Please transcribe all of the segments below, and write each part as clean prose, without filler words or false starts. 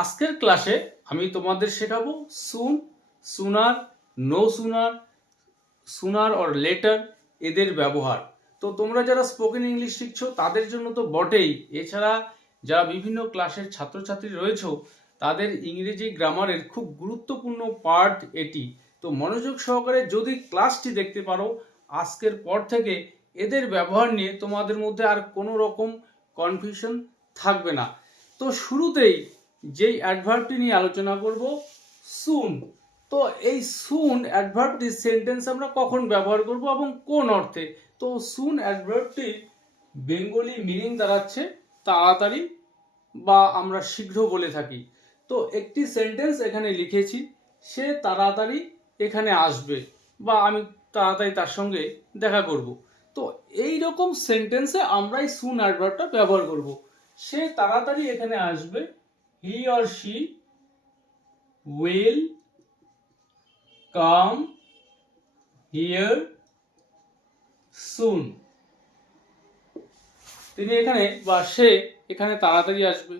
আজকের ক্লাসে আমি তোমাদের শেখাবো সুন, সুনার, নো সুনার, সুনার অর লেটার এদের ব্যবহার। তো তোমরা যারা স্পোকেন ইংলিশ শিখছো তাদের জন্য তো বটেই, এছাড়া যারা বিভিন্ন ক্লাসের ছাত্রছাত্রী রয়েছে তাদের ইংরেজি গ্রামারের খুব গুরুত্বপূর্ণ পার্ট এটি। তো মনোযোগ সহকারে যদি ক্লাসটি দেখতে পারো, আজকের পর থেকে এদের ব্যবহার নিয়ে তোমাদের মধ্যে আর কোনো রকম কনফিউশন থাকবে না। তো শুরুতেই যেই অ্যাডভার্বটি নিয়ে আলোচনা করব, সুন। তো এই সুন অ্যাডভার্বটি সেন্টেন্স আমরা কখন ব্যবহার করব এবং কোন অর্থে? তো সুন অ্যাডভার্বটি বেঙ্গলি মিনিং দাঁড়াচ্ছে তাড়াতাড়ি বা আমরা শীঘ্র বলে থাকি। তো একটি সেন্টেন্স এখানে লিখেছি, সে তাড়াতাড়ি এখানে আসবে বা আমি তাড়াতাড়ি তার সঙ্গে দেখা করব। তো এই রকম সেন্টেন্সে আমরা এই সুন অ্যাডভার্বটা ব্যবহার করব। সে তাড়াতাড়ি এখানে আসবে, he or she will come here soon. তিনি এখানে বা সে এখানে তাড়াতাড়ি আসবে।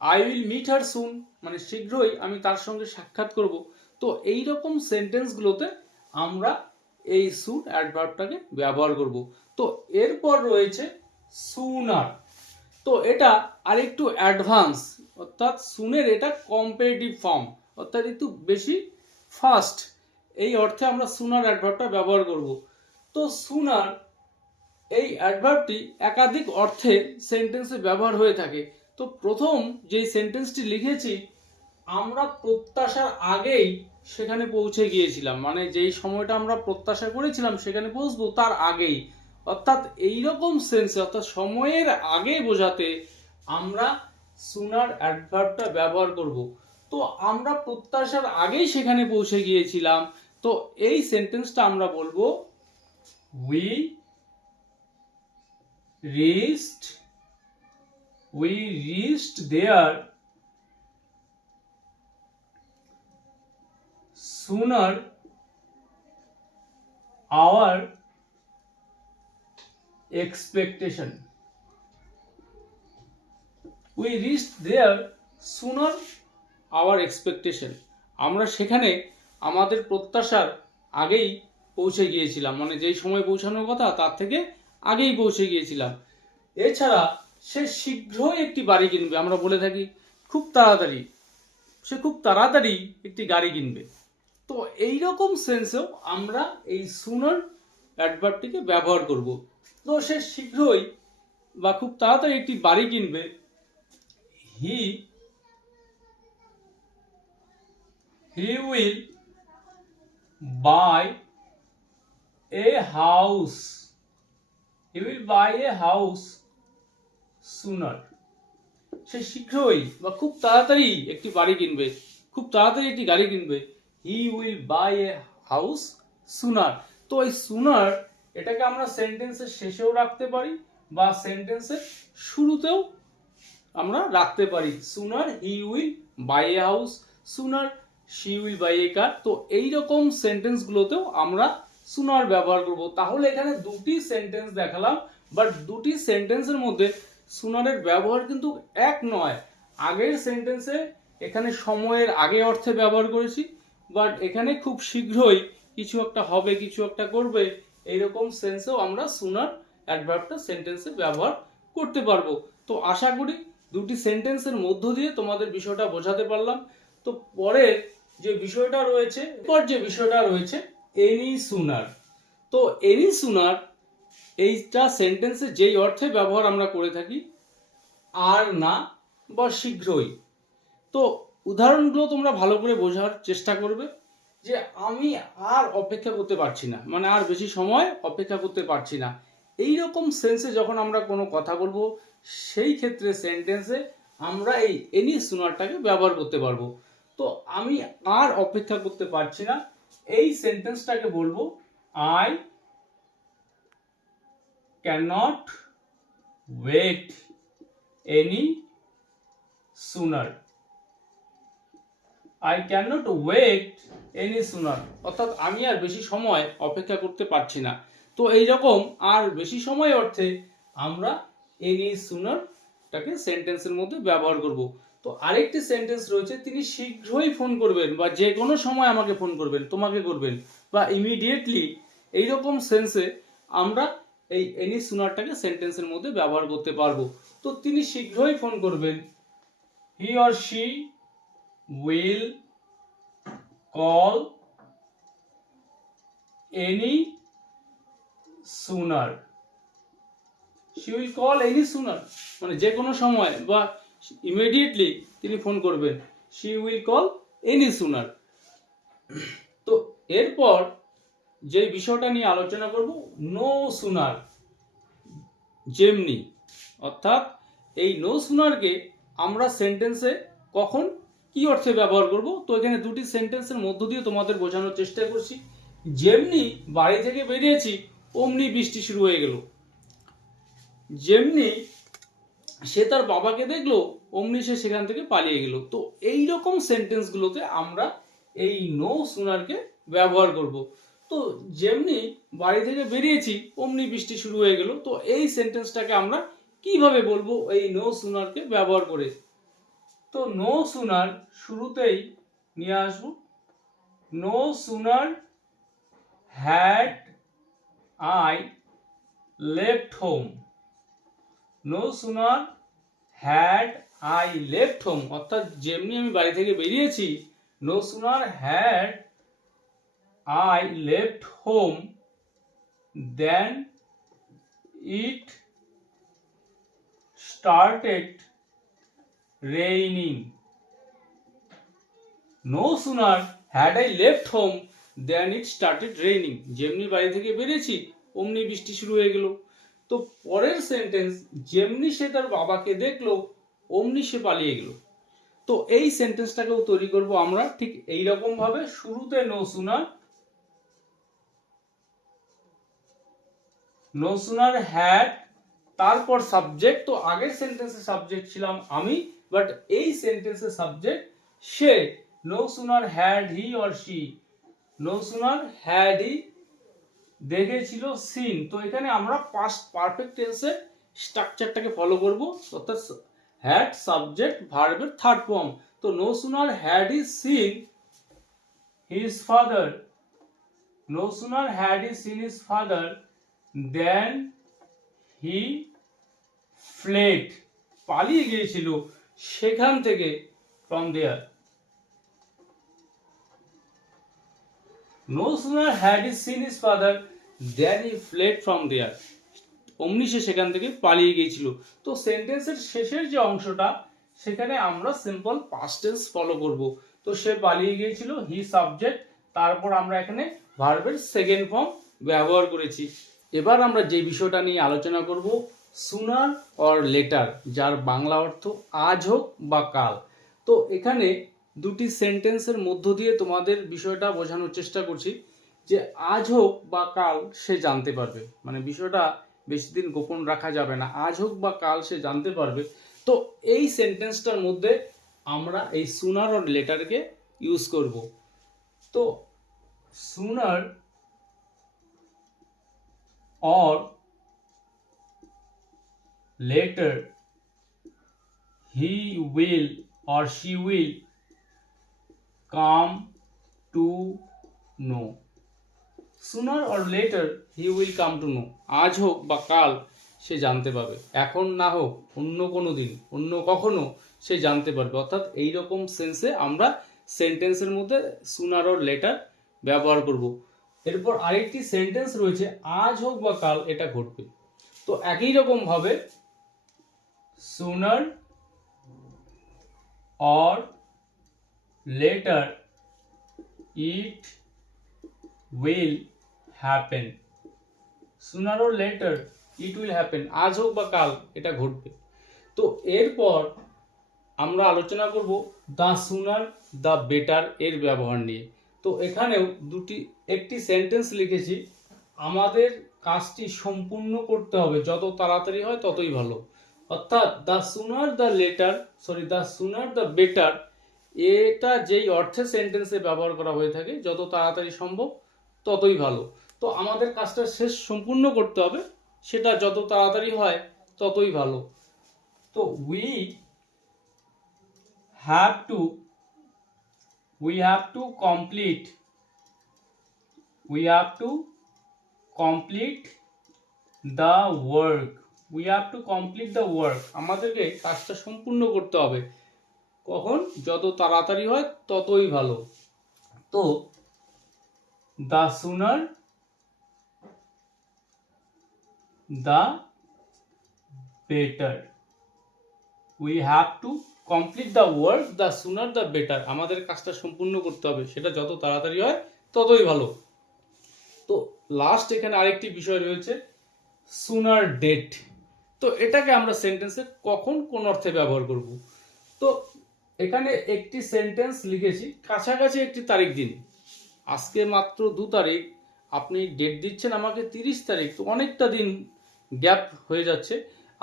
I will meet her soon, মানে শীঘ্রই আমি তার সঙ্গে সাক্ষাৎ করব। তো এই রকম সেন্টেন্সগুলোতে আমরা এই সুন অ্যাডভার্বটাকে ব্যবহার করব। তো এরপর রয়েছে সুনার। তো এটা আরেকটু অ্যাডভান্স, অর্থাৎ সুনের এটা কম্পারেটিভ ফর্ম, অর্থাৎ একটু বেশি ফাস্ট। এই অর্থে আমরা সুনার অ্যাডভার্বটা ব্যবহার করব। তো সুনার এই অ্যাডভার্বটি একাধিক অর্থে সেন্টেন্সে ব্যবহার হয়ে থাকে। তো প্রথম যেই সেন্টেন্সটি লিখেছি, আমরা প্রত্যাশার আগেই সেখানে পৌঁছে গিয়েছিলাম, মানে যেই সময়টা আমরা প্রত্যাশা করেছিলাম সেখানে পৌঁছবো তার আগেই, অর্থাৎ এইরকম সেন্সে, অর্থাৎ সময়ের আগে বোঝাতে আমরা সুনার অ্যাডভার্বটা ব্যবহার করব। তো আমরা প্রত্যাশার আগেই সেখানে পৌঁছে গিয়েছিলাম, তো এই সেন্টেন্সটা আমরা বলবো we reached there sooner our expectation. We reached there sooner our expectation. আমরা সেখানে আমাদের প্রত্যাশার আগেই পৌঁছে গিয়েছিলাম, মানে যেই সময় পৌঁছানোর কথা তার থেকে আগেই পৌঁছে গিয়েছিলাম। এছাড়া সে শীঘ্রই একটি বাড়ি কিনবে, আমরা বলে থাকি খুব তাড়াতাড়ি, সে খুব তাড়াতাড়ি একটি গাড়ি কিনবে। তো এইরকম সেন্সেও আমরা এই সুনার অ্যাডভার্বটিকে ব্যবহার করব। তো সে শীঘ্রই বা খুব তাড়াতাড়ি একটি বাড়ি কিনবে, he will buy a house, he will buy a house sooner. সে শীঘ্রই বা খুব তাড়াতাড়ি একটি বাড়ি কিনবে, খুব তাড়াতাড়ি একটি গাড়ি কিনবে, he will buy a house sooner. তো এই সুনার এটাকে আমরা সেন্টেন্সের শেষেও রাখতে পারি বা সেন্টেন্সের শুরুতেও আমরা রাখতে পারি। Sooner he will buy a house, sooner she will buy a car. তো এইরকম সেন্টেন্সগুলোতেও আমরা সুনার ব্যবহার করব। তাহলে এখানে দুটি সেন্টেন্স দেখালাম, বাট দুটি সেন্টেন্সের মধ্যে সুনারের ব্যবহার কিন্তু এক নয়। আগের সেন্টেন্সে এখানে সময়ের আগে অর্থে ব্যবহার করেছি, বাট এখানে খুব শীঘ্রই কিছু একটা হবে, কিছু একটা করবে, এইরকম সেন্সেও আমরা সুনার অ্যাডভার্বটা সেন্টেন্সে ব্যবহার করতে পারবো। তো আশা করি দুটি সেন্টেন্সের মধ্য দিয়ে তোমাদের বিষয়টা বোঝাতে পারলাম। তো পরের যে বিষয়টা রয়েছে এনি সুনার। তো এনি সুনার এইটা সেন্টেন্সে যেই অর্থে ব্যবহার আমরা করে থাকি, আর না বা শীঘ্রই। তো উদাহরণগুলো তোমরা ভালো করে বোঝার চেষ্টা করবে, যে আমি আর অপেক্ষা করতে পারছি না, মানে আর বেশি সময় অপেক্ষা করতে পারছি না। এই রকম সেন্সে যখন আমরা কোনো কথা বলবো, সেই ক্ষেত্রে সেন্টেন্সে আমরা এই এনি সুনারটাকে ব্যবহার করতে পারবো। তো আমি আর অপেক্ষা করতে পারছি না, এই সেন্টেন্সটাকে বলবো I can't wait any sooner. I can't wait any sooner, অর্থাৎ আমি আর বেশি সময় অপেক্ষা করতে পারছি না। তো এইরকম আর বেশি সময় অর্থে আমরা এনি সুনারটাকে সেন্টেন্সের মধ্যে ব্যবহার করব। তো তো আরেকটি সেন্টেন্স রয়েছে, তিনি শীঘ্রই ফোন করবেন বা যে কোনো সময় আমাকে ফোন করবেন, তোমাকে করবেন বা ইমিডিয়েটলি, এইরকম সেন্সে আমরা এই এনি সুনারটাকে সেন্টেন্সের মধ্যে ব্যবহার করতে পারবো। তো তিনি শীঘ্রই ফোন করবেন, he or she will call any sooner. She will call any sooner মানে যে কোনো সময় বা ইমিডিয়েটলি তিনি ফোন করবেন, she will call any sooner. তো এরপর যে বিষয়টা নিয়ে আলোচনা করব, নো সুনার, যেমনি, অর্থাৎ এই নো সুনারকে আমরা সেন্টেন্সে কখন কি অর্থে ব্যবহার করব। তো এখানে দুটি সেন্টেন্সের মধ্য দিয়ে তোমাদের বোঝানোর চেষ্টা করছি। যেমনি বাড়ি থেকে বেরিয়েছি অমনি বৃষ্টি শুরু হয়ে গেল। যেমনি সে তার বাবাকে দেখলো অমনি সে সেখান থেকে পালিয়ে গেল। তো এই রকম সেন্টেন্সগুলোতে আমরা এই নো সুনারকে ব্যবহার করব। তো যেমনি বাড়ি থেকে বেরিয়েছি অমনি বৃষ্টি শুরু হয়ে গেল। তো এই সেন্টেন্সটাকে আমরা কিভাবে বলবো এই নো সুনারকে ব্যবহার করে? তো নো সুনার শুরুতেই নিয়ে আসবো, no sooner had I left home. No sooner had I left home, অর্থাৎ যেমনি আমি বাড়ি থেকে বেরিয়েছি, no sooner had I left home then it started raining. No sooner had I left home then it started raining, যেমনি বাড়ি থেকে বেরিয়েছি অমনি বৃষ্টি শুরু হয়ে গেল। তো পরের সেন্টেন্স, যেমনি সে তার বাবাকে দেখলো অমনি সে পালিয়ে গেল। তো এই সেন্টেন্সটাকেও তৈরি করব আমরা ঠিক এই রকম ভাবে। শুরুতে no sooner, no sooner had, তারপর সাবজেক্ট। তো আগের সেন্টেন্সে সাবজেক্ট ছিলাম আমি, বাট এই সেন্টেন্সে সাবজেক্ট সে। No sooner had he or she, no sooner had he দেখেছিল সিন। তো এখানে আমরা পাস্ট পারফেক্ট টেন্সের স্ট্রাকচারটাকে ফলো করব, অর্থাৎ হ্যাড সাবজেক্ট ভার্বের থার্ড ফর্ম। তো no sooner had he seen his father, no sooner had he seen his father then he fled, পালিয়ে গিয়েছিল সেখান থেকে, from there. No sooner had he seen his father than he fled from there, অমনি সে সেখান থেকে পালিয়ে গিয়েছিল। তো সেন্টেন্সের শেষের যে অংশটা সেখানে আমরা সিম্পল পাস্ট টেন্স ফলো করব। তো সে পালিয়ে গিয়েছিল, হি সাবজেক্ট, তারপর আমরা এখানে ভার্বের সেকেন্ড ফর্ম ব্যবহার করেছি। এবার আমরা যে বিষয়টা নিয়ে আলোচনা করব, সুনার অর লেটার, যার বাংলা অর্থ আজ হোক বা কাল। তো এখানে দুটি সেন্টেন্সের মধ্য দিয়ে তোমাদের বিষয়টা বোঝানোর চেষ্টা করছি যে আজ হোক বা কাল সে জানতে পারবে, মানে বিষয়টা বেশি দিন গোপন রাখা যাবে না, আজ হোক বা কাল সে জানতে পারবে। তো এই সেন্টেন্সটার মধ্যে আমরা এই সুনার অর লেটারকে ইউজ করব। তো সুনার or later he will or she will come to know, sooner or later he will come to know, আজ হোক বা কাল সে জানতে পারবে, এখন না হোক অন্য কোনো দিন অন্য কখনো সে জানতে পারবে। অর্থাৎ এই রকম সেন্সে আমরা সেন্টেন্সের মধ্যে সুনার অর লেটার ব্যবহার করব। এরপর আরেকটি সেন্টেন্স রয়েছে, আজ হোক বা কাল এটা ঘটবে। তো একই রকম ভাবে sooner or later it will happen, sooner or later it will happen, আজ হোক বা কাল এটা ঘটবে। তো এরপর আমরা আলোচনা করব দ্য সুনার দ্য বেটার এর ব্যবহার নিয়ে। তো এখানেও একটি সেন্টেন্স লিখেছি, আমাদের কাজটি সম্পূর্ণ করতে হবে, যত তাড়াতাড়ি হয় ততই ভালো। অর্থাৎ দ্য সুনার দ্য বেটার, এটা যেই অর্থে সেন্টেন্সে ব্যবহার করা হয়ে থাকে, যত তাড়াতাড়ি সম্ভব ততই ভালো। তো আমাদের কাজটা শেষ সম্পূর্ণ করতে হবে, সেটা যত তাড়াতাড়ি হয় ততই ভালো। তো we have to complete the work. We have to complete the work. আমাদেরকে কাজটা সম্পূর্ণ করতে হবে। কখন? যত তাড়াতাড়ি হয় ততই ভালো। তো the sooner the better. We have to complete the work the sooner the better. আমাদের কাজটা সম্পূর্ণ করতে হবে, সেটা যত তাড়াতাড়ি হয় ততই ভালো। তো লাস্ট এখানে আরেকটি বিষয় রয়েছে, সুনার ডেট। তো এটাকে আমরা সেন্টেন্সে কখন কোন অর্থে ব্যবহার করব? তো এখানে একটি সেন্টেন্স লিখেছি, কাছাকাছি একটি তারিখ দিন। আজকে মাত্র 2 তারিখ, আপনি ডেট দিচ্ছেন আমাকে 30 তারিখ, তো অনেকটা দিন গ্যাপ হয়ে যাচ্ছে।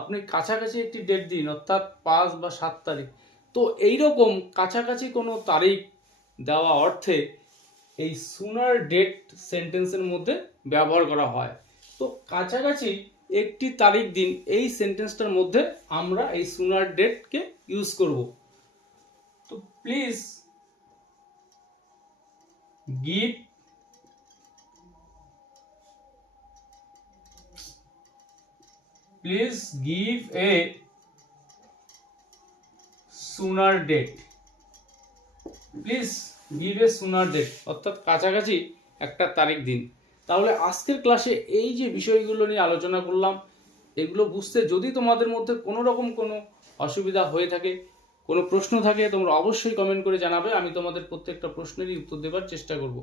আপনি কাছাকাছি একটি ডেট দিন, অর্থাৎ 5 বা 7 তারিখ। তো এইরকম কাছাকাছি কোনো তারিখ দেওয়া অর্থে এই সুনার ডেট সেন্টেন্সের মধ্যে ব্যবহার করা হয়। তো কাছাকাছি একটি তারিখ দিন, এই সেন্টেন্সটার মধ্যে আমরা এই সুনার ডেটকে ইউজ করব। তো please give a sooner date. অর্থাৎ কাছাকাছি একটা তারিখ দিন। তাহলে আজকের ক্লাসে এই যে বিষয়গুলো নিয়ে আলোচনা করলাম, এগুলো বুঝতে যদি তোমাদের মধ্যে কোনো রকম কোনো অসুবিধা হয়ে থাকে, কোনো প্রশ্ন থাকে, তোমরা অবশ্যই কমেন্ট করে জানাবে। আমি তোমাদের প্রত্যেকটা প্রশ্নেরই উত্তর দেওয়ার চেষ্টা করব।